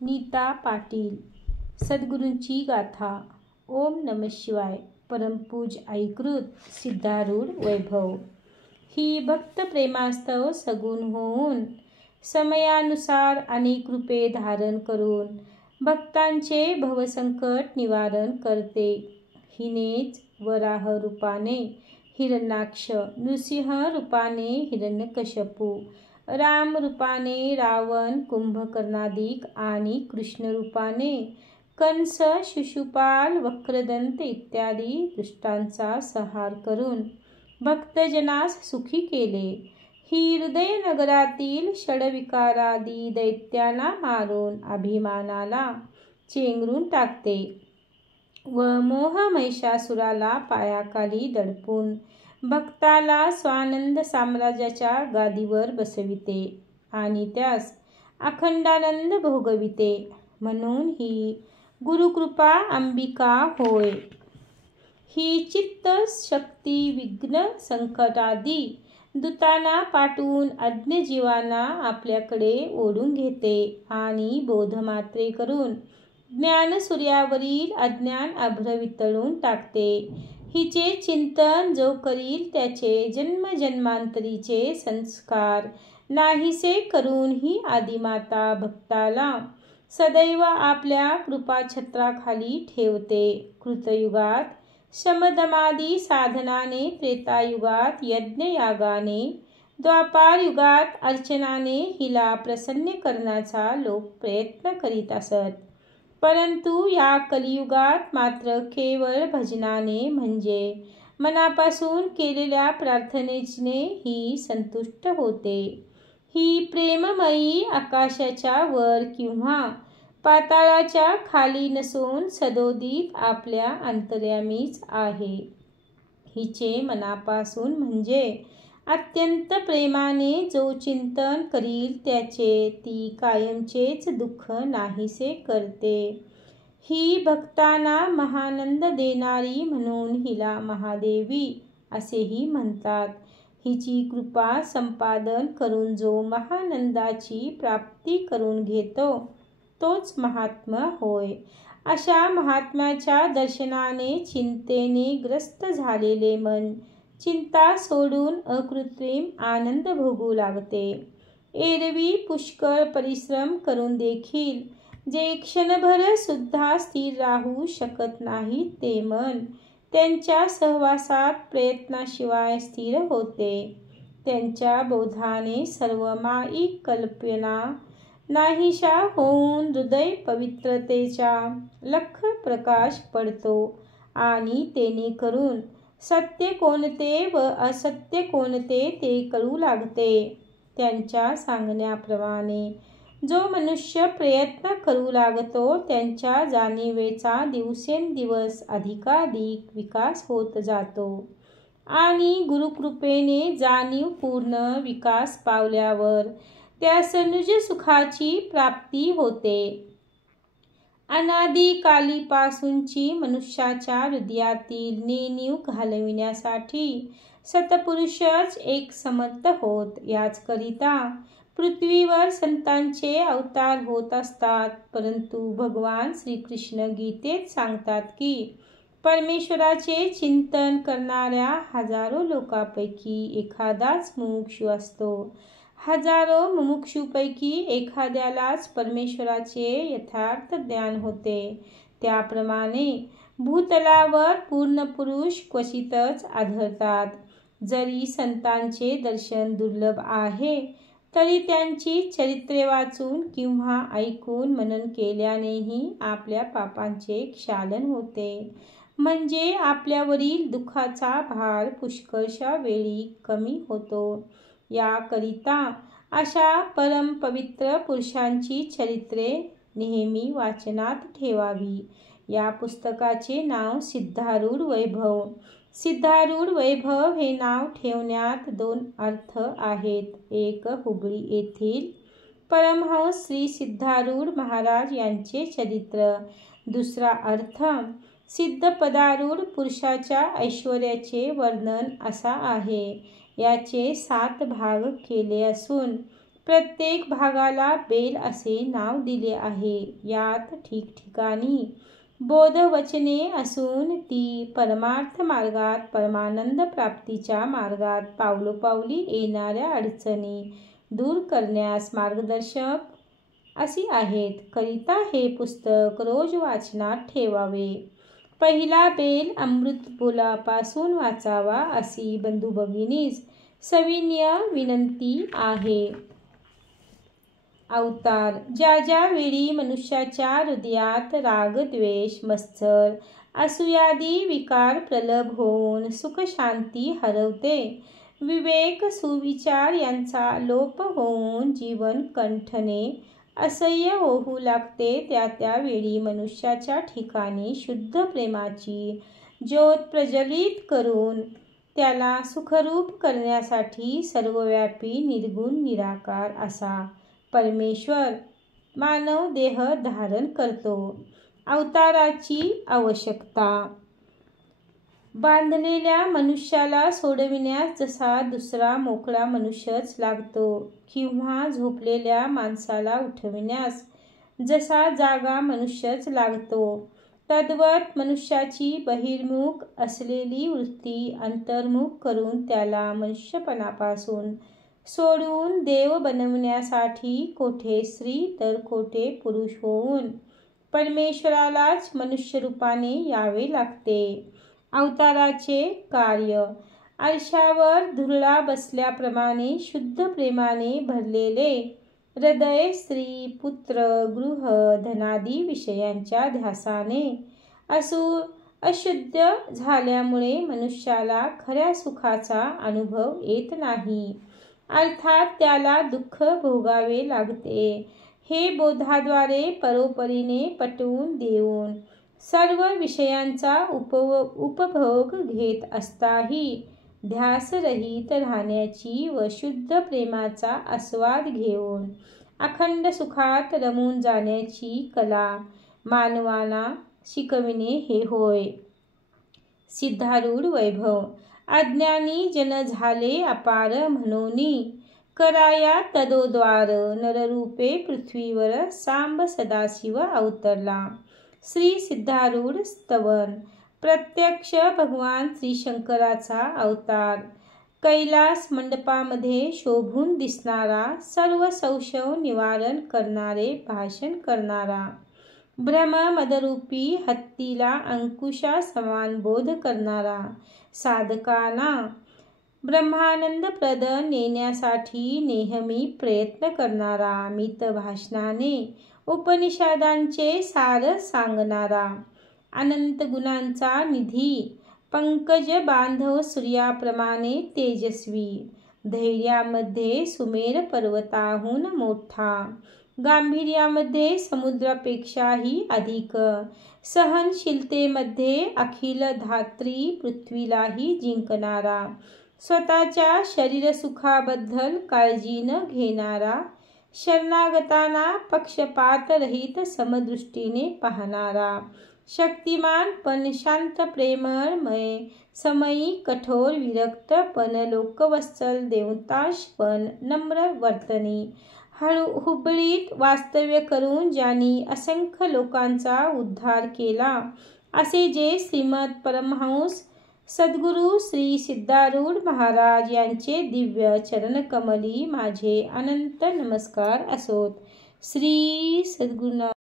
नीता पाटील. सद्गुरूंची गाथा. ओम नमः शिवाय. परमपूज आईकृत सिद्धारूढ वैभव. ही भक्त प्रेमास्तव सगुण होऊन समयानुसार अनेक रूपे धारण करून भक्तांचे भवसंकट निवारण करते. हिनेच वराह रूपाने हिरण्याक्ष, नृसिंह रूपाने हिरण्यकश्यपू, राम रूपाने रावण, कुंभकर्णादिक आणि कृष्ण रूपाने कंस, शिशुपाल, वक्रदंत इत्यादी दुष्टांचा संहार करून भक्तजनास सुखी केले. ही हृदयनगरातील षडविकारादी दैत्यांना मारून अभिमानाला चेंगरून टाकते व मोह महिषासुराला पायाखाली दडपून भक्ताला स्वानंद साम्राज्याच्या गादीवर बसविते आणि त्यास अखंडानंद भोगविते. म्हणून ही गुरुकृपा अंबिका होय. ही चित्त शक्ती विघ्न संकटादी दूतांना पाठवून अज्ञ जीवांना आपल्याकडे ओढून घेते आणि बोधमात्रे करून ज्ञानसूर्यावरील अज्ञान अभ्र वितळून टाकते. हिचे चिंतन जो करील त्याचे जन्मजन्मांतरीचे संस्कार नाहीसे करून ही आदिमाता भक्ताला सदैव आपल्या कृपाछत्राखाली ठेवते. कृतयुगात शमदमादी साधनाने, त्रेतायुगात यज्ञयागाने, द्वापारयुगात अर्चनाने हिला प्रसन्न करण्याचा लोक प्रयत्न करीत असत. परंतु या कलियुगात मात्र केवळ भजनाने म्हणजे मनापासून केलेल्या प्रार्थनेने ही संतुष्ट होते. ही प्रेममयी आकाशाच्या वर किंवा पाताळाच्या खाली नसून सदोदित आपल्या अंतर्यामीच आहे. हिचे मनापासून म्हणजे अत्यंत प्रेमाने जो चिंतन करील त्याचे ती कायमचेच दुःख नाहीसे करते. ही भक्तांना महानंद देणारी म्हणून हिला महादेवी असेही म्हणतात. हिची कृपा संपादन करून जो महानंदाची प्राप्ती करून घेतो तोच महात्मा होय. अशा महात्म्याच्या दर्शनाने चिंतेने ग्रस्त झालेले मन चिंता सोडून अकृत्रिम आनंद भोगू लागते. एरवी पुष्कळ परिश्रम करून देखील जे क्षणभर सुद्धा स्थिर राहू शकत नाही ते मन त्यांच्या सहवासात प्रयत्नाशिवाय स्थिर होते. त्यांच्या बोधाने सर्व माईक कल्पना नाहीशा होऊन हृदय पवित्रतेचा लख प्रकाश पडतो आणि तेने करून सत्य कोणते व असत्य कोणते ते कळू लागते. त्यांच्या सांगण्याप्रमाणे जो मनुष्य प्रयत्न करू लागतो त्यांच्या जाणीवेचा दिवसेंदिवस अधिकाधिक विकास होत जातो आणि गुरुकृपेने जाणीवपूर्ण विकास पावल्यावर त्यास निज सुखाची प्राप्ती होते. अनादिकालीपासूनची मनुष्याच्या हृदयातील नेणीव घालविण्यासाठी सत्पुरुषच एक समर्थ होत. याचकरिता पृथ्वीवर संतांचे अवतार होत असतात. परंतु भगवान श्रीकृष्ण गीतेत सांगतात की परमेश्वराचे चिंतन करणाऱ्या हजारो लोकांपैकी एखादाच मुमुक्षू असतो. हजारो मुमुक्षूपैकी एखाद्यालाच परमेश्वराचे यथार्थ ज्ञान होते. त्याप्रमाणे भूतलावर पूर्ण पुरुष क्वचितच आढळतात. जरी संतांचे दर्शन दुर्लभ आहे तरी त्यांची चरित्रे वाचून किंवा ऐकून मनन केल्यानेही आपल्या पापांचे क्षालन होते. म्हणजे आपल्यावरील दुःखाचा भार पुष्कळशा वेळी कमी होतो. याकरिता अशा परम पवित्र पुरुषांची चरित्रे नेहमी वाचनात ठेवावी. या पुस्तकाचे नाव सिद्धारूढ वैभव. सिद्धारूढ वैभव हे नाव ठेवण्यात दोन अर्थ आहेत. एक हुबळी येथील परमहंस श्री सिद्धारूढ महाराज यांचे चरित्र. दुसरा अर्थ सिद्धपदारूढ पुरुषाच्या ऐश्वर्याचे वर्णन असा आहे. याचे 7 भाग केले असून प्रत्येक भागाला बेल असे नाव दिले आहे. यात ठिकठिकाणी बोधवचने असून ती परमार्थ मार्गात, परमानंद प्राप्तीच्या मार्गात पावलोपावली येणाऱ्या अडचणी दूर करण्यास मार्गदर्शक अशी आहेत. करिता हे पुस्तक रोज वाचनात ठेवावे. पहिला बेल अमृतपोलापासून वाचावा अशी बंधू भगिनीस सविनय विनंती आहे. अवतार. ज्या ज्या वेळी मनुष्याच्या हृदयात राग, द्वेष, मत्सर, असूयादी विकार प्रलभ होऊन सुखशांती हरवते, विवेक, सुविचार यांचा लोप होऊन जीवन कंठणे असह्य होऊ लागते, त्या वेळी मनुष्याच्या ठिकाणी शुद्ध प्रेमाची ज्योत प्रज्वलित करून त्याला सुखरूप करण्यासाठी सर्वव्यापी, निर्गुण, निराकार असा परमेश्वर मानव देह धारण करतो. अवताराची आवश्यकता. बांधलेल्या मनुष्याला सोडविण्यास जसा दुसरा मोकळा मनुष्यच लागतो किंवा झोपलेल्या माणसाला उठविण्यास जसा जागा मनुष्यच लागतो, तद्वत मनुष्याची बहिर्मुख असलेली वृत्ती अंतर्मुख करून त्याला मनुष्यपणापासून सोडून देव बनवण्यासाठी कोठे स्त्री तर कोठे पुरुष होऊन परमेश्वरालाच मनुष्यरूपाने यावे लागते. अवताराचे कार्य. आरशावर धुरळा बसल्याप्रमाणे शुद्ध प्रेमाने भरलेले हृदय स्त्री, पुत्र, गृह, धनादी विषयांच्या ध्यासाने अशुद्ध झाल्यामुळे मनुष्याला खऱ्या सुखाचा अनुभव येत नाही, अर्थात त्याला दुःख भोगावे लागते. हे बोधाद्वारे परोपरीने पटवून देऊन सर्व विषयांचा उपभोग घेत असताही ध्यासरहित राहण्याची व शुद्ध प्रेमाचा आस्वाद घेऊन अखंड सुखात रमून जाण्याची कला मानवांना शिकविणे हे होय. सिद्धारूढ वैभव. अज्ञानी जन झाले अपार म्हणोनी कराया तदोद्वार, नररूपे पृथ्वीवर सांब सदाशिव अवतरला. श्री सिद्धारूढ स्तवन. प्रत्यक्ष भगवान श्री शंकराचा अवतार. कैलास मंडपामध्ये शोभून दिसणारा, सर्व संशय निवारण करणारे भाषण करणारा, ब्रह्ममदरूपी हत्तीला अंकुशा समान बोध करणारा, साधकांना ब्रह्मानंदप्रद नेण्यासाठी नेहमी प्रयत्न करणारा, मितभाषणाने उपनिषदांचे सार सांगणारा, अनंत गुणांचा निधी, पंकज बांधव सूर्याप्रमाणे तेजस्वी, धैर्यामध्ये सुमेर पर्वताहून मोठा, गांभीर्यामध्ये समुद्रापेक्षाही अधिक, सहनशीलतेमध्ये अखिल धात्री पृथ्वीलाही जिंकणारा, स्वतःच्या शरीरसुखाबद्दल काळजी न घेणारा, शरणागतांना पक्षपातरहित समदृष्टीने पाहणारा, शक्तिमान पण शांत, प्रेमळमय, समयी कठोर, विरक्त पण लोकवत्सल, देवतांश पण नम्र वर्तनी, हुबळीत वास्तव्य करून ज्यांनी असंख्य लोकांचा उद्धार केला, असे जे श्रीमद परमहंस सद्गुरू श्री सिद्धारूढ महाराज यांचे दिव्य चरणकमली माझे अनंत नमस्कार असोत. श्री सद्गुरुनाथ.